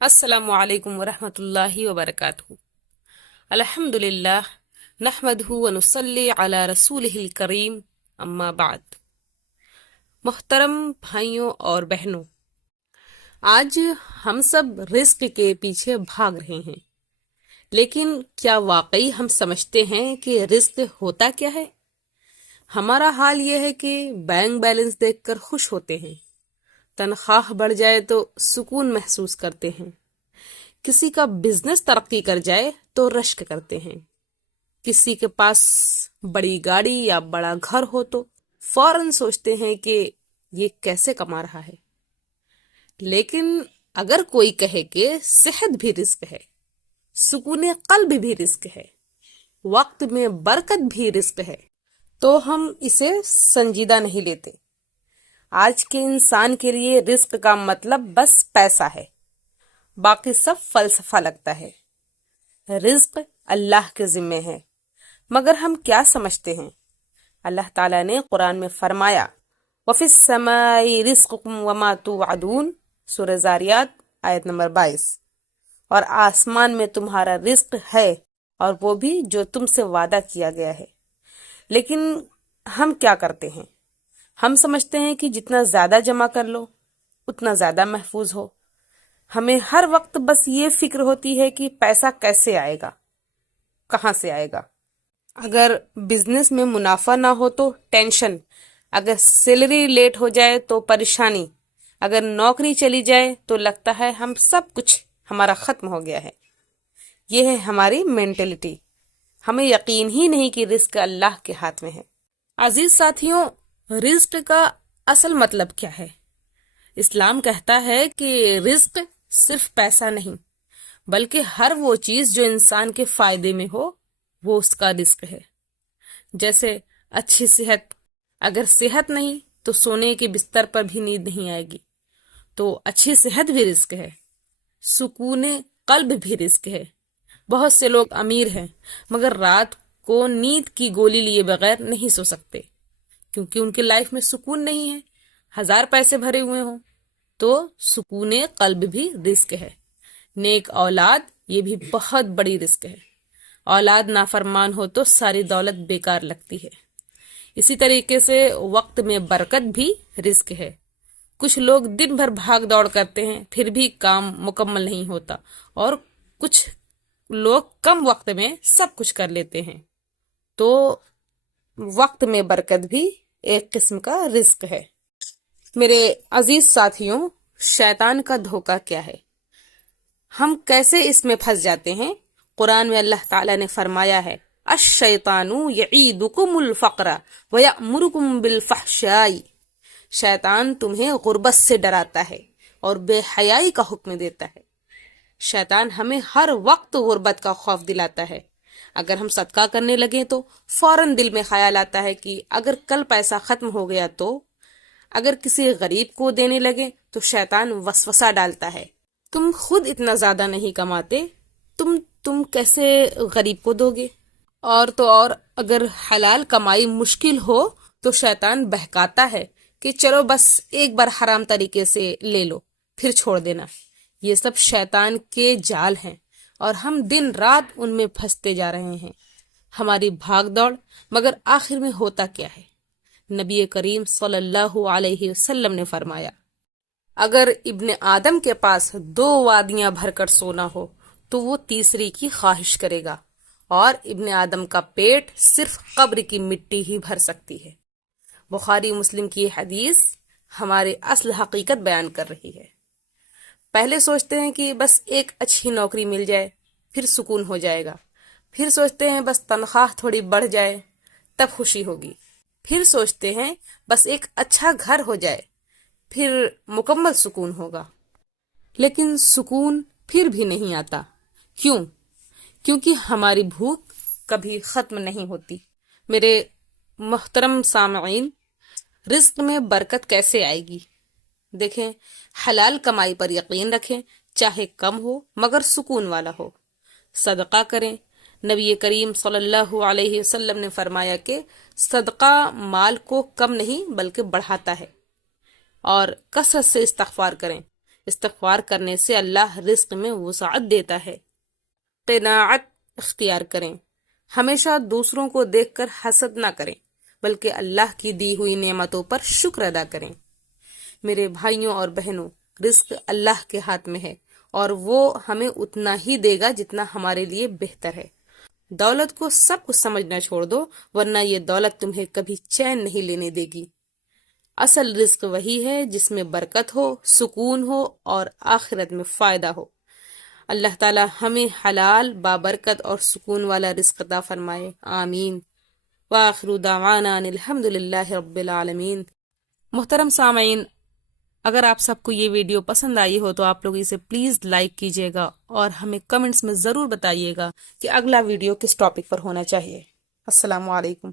السلام علیکم ورحمۃ اللہ وبرکاتہ۔ الحمدللہ نحمدہ ونصلی علی رسولہ الکریم، اما بعد۔ محترم بھائیوں اور بہنوں، آج ہم سب رزق کے پیچھے بھاگ رہے ہیں، لیکن کیا واقعی ہم سمجھتے ہیں کہ رزق ہوتا کیا ہے؟ ہمارا حال یہ ہے کہ بینک بیلنس دیکھ کر خوش ہوتے ہیں، تنخواہ بڑھ جائے تو سکون محسوس کرتے ہیں، کسی کا بزنس ترقی کر جائے تو رشک کرتے ہیں، کسی کے پاس بڑی گاڑی یا بڑا گھر ہو تو فوراً سوچتے ہیں کہ یہ کیسے کما رہا ہے۔ لیکن اگر کوئی کہے کہ صحت بھی رزق ہے، سکون قلب بھی رزق ہے، وقت میں برکت بھی رزق ہے، تو ہم اسے سنجیدہ نہیں لیتے۔ آج کے انسان کے لیے رزق کا مطلب بس پیسہ ہے، باقی سب فلسفہ لگتا ہے۔ رزق اللہ کے ذمے ہے، مگر ہم کیا سمجھتے ہیں؟ اللہ تعالیٰ نے قرآن میں فرمایا وَفِي السَّمَاءِ رِزْقُكُمْ وَمَا تُوعَدُونَ، سورہ زاریات آیت نمبر 22۔ اور آسمان میں تمہارا رزق ہے، اور وہ بھی جو تم سے وعدہ کیا گیا ہے۔ لیکن ہم کیا کرتے ہیں؟ ہم سمجھتے ہیں کہ جتنا زیادہ جمع کر لو اتنا زیادہ محفوظ ہو۔ ہمیں ہر وقت بس یہ فکر ہوتی ہے کہ پیسہ کیسے آئے گا، کہاں سے آئے گا۔ اگر بزنس میں منافع نہ ہو تو ٹینشن، اگر سیلری لیٹ ہو جائے تو پریشانی، اگر نوکری چلی جائے تو لگتا ہے ہم سب کچھ ہمارا ختم ہو گیا ہے۔ یہ ہے ہماری مینٹلٹی۔ ہمیں یقین ہی نہیں کہ رزق اللہ کے ہاتھ میں ہے۔ عزیز ساتھیوں، رزق کا اصل مطلب کیا ہے؟ اسلام کہتا ہے کہ رزق صرف پیسہ نہیں، بلکہ ہر وہ چیز جو انسان کے فائدے میں ہو وہ اس کا رزق ہے۔ جیسے اچھی صحت، اگر صحت نہیں تو سونے کے بستر پر بھی نیند نہیں آئے گی، تو اچھی صحت بھی رزق ہے۔ سکون قلب بھی رزق ہے۔ بہت سے لوگ امیر ہیں مگر رات کو نیند کی گولی لیے بغیر نہیں سو سکتے، کیونکہ ان کی لائف میں سکون نہیں ہے۔ 1000 پیسے بھرے ہوئے ہوں تو سکون قلب بھی رزق ہے۔ نیک اولاد، یہ بھی بہت بڑی رزق ہے۔ اولاد نافرمان ہو تو ساری دولت بیکار لگتی ہے۔ اسی طریقے سے وقت میں برکت بھی رزق ہے۔ کچھ لوگ دن بھر بھاگ دوڑ کرتے ہیں پھر بھی کام مکمل نہیں ہوتا، اور کچھ لوگ کم وقت میں سب کچھ کر لیتے ہیں۔ تو وقت میں برکت بھی ایک قسم کا رزق ہے۔ میرے عزیز ساتھیوں، شیطان کا دھوکہ کیا ہے؟ ہم کیسے اس میں پھنس جاتے ہیں؟ قرآن میں اللہ تعالیٰ نے فرمایا ہے الشیطان یعیدکم الفقر ویأمرکم بالفحشاء، شیطان تمہیں غربت سے ڈراتا ہے اور بے حیائی کا حکم دیتا ہے۔ شیطان ہمیں ہر وقت غربت کا خوف دلاتا ہے۔ اگر ہم صدقہ کرنے لگیں تو فوراً دل میں خیال آتا ہے کہ اگر کل پیسہ ختم ہو گیا تو، اگر کسی غریب کو دینے لگے تو شیطان وسوسہ ڈالتا ہے، تم خود اتنا زیادہ نہیں کماتے، تم کیسے غریب کو دو گے؟ اور تو اور اگر حلال کمائی مشکل ہو تو شیطان بہکاتا ہے کہ چلو بس ایک بار حرام طریقے سے لے لو پھر چھوڑ دینا۔ یہ سب شیطان کے جال ہیں، اور ہم دن رات ان میں پھنستے جا رہے ہیں۔ ہماری بھاگ دوڑ، مگر آخر میں ہوتا کیا ہے؟ نبی کریم صلی اللہ علیہ وسلم نے فرمایا اگر ابن آدم کے پاس 2 وادیاں بھر کر سونا ہو تو وہ تیسری کی خواہش کرے گا، اور ابن آدم کا پیٹ صرف قبر کی مٹی ہی بھر سکتی ہے۔ بخاری مسلم کی حدیث ہمارے اصل حقیقت بیان کر رہی ہے۔ پہلے سوچتے ہیں کہ بس ایک اچھی نوکری مل جائے پھر سکون ہو جائے گا، پھر سوچتے ہیں بس تنخواہ تھوڑی بڑھ جائے تب خوشی ہوگی، پھر سوچتے ہیں بس ایک اچھا گھر ہو جائے پھر مکمل سکون ہوگا۔ لیکن سکون پھر بھی نہیں آتا۔ کیوں؟ کیونکہ ہماری بھوک کبھی ختم نہیں ہوتی۔ میرے محترم سامعین، رزق میں برکت کیسے آئے گی؟ دیکھیں، حلال کمائی پر یقین رکھیں، چاہے کم ہو مگر سکون والا ہو۔ صدقہ کریں۔ نبی کریم صلی اللہ علیہ وسلم نے فرمایا کہ صدقہ مال کو کم نہیں بلکہ بڑھاتا ہے۔ اور کثرت سے استغفار کریں۔ استغفار کرنے سے اللہ رزق میں وسعت دیتا ہے۔ قناعت اختیار کریں، ہمیشہ دوسروں کو دیکھ کر حسد نہ کریں بلکہ اللہ کی دی ہوئی نعمتوں پر شکر ادا کریں۔ میرے بھائیوں اور بہنوں، رزق اللہ کے ہاتھ میں ہے اور وہ ہمیں اتنا ہی دے گا جتنا ہمارے لیے بہتر ہے۔ دولت کو سب کچھ سمجھنا چھوڑ دو، ورنہ یہ دولت تمہیں کبھی چین نہیں لینے دے گی۔ اصل رزق وہی ہے جس میں برکت ہو، سکون ہو اور آخرت میں فائدہ ہو۔ اللہ تعالی ہمیں حلال، بابرکت اور سکون والا رزق عطا فرمائے، آمین۔ وآخر دعوانا ان الحمد للہ رب العالمین۔ محترم سامعین، اگر آپ سب کو یہ ویڈیو پسند آئی ہو تو آپ لوگ اسے پلیز لائک کیجیے گا اور ہمیں کمنٹس میں ضرور بتائیے گا کہ اگلا ویڈیو کس ٹاپک پر ہونا چاہیے۔ السلام علیکم۔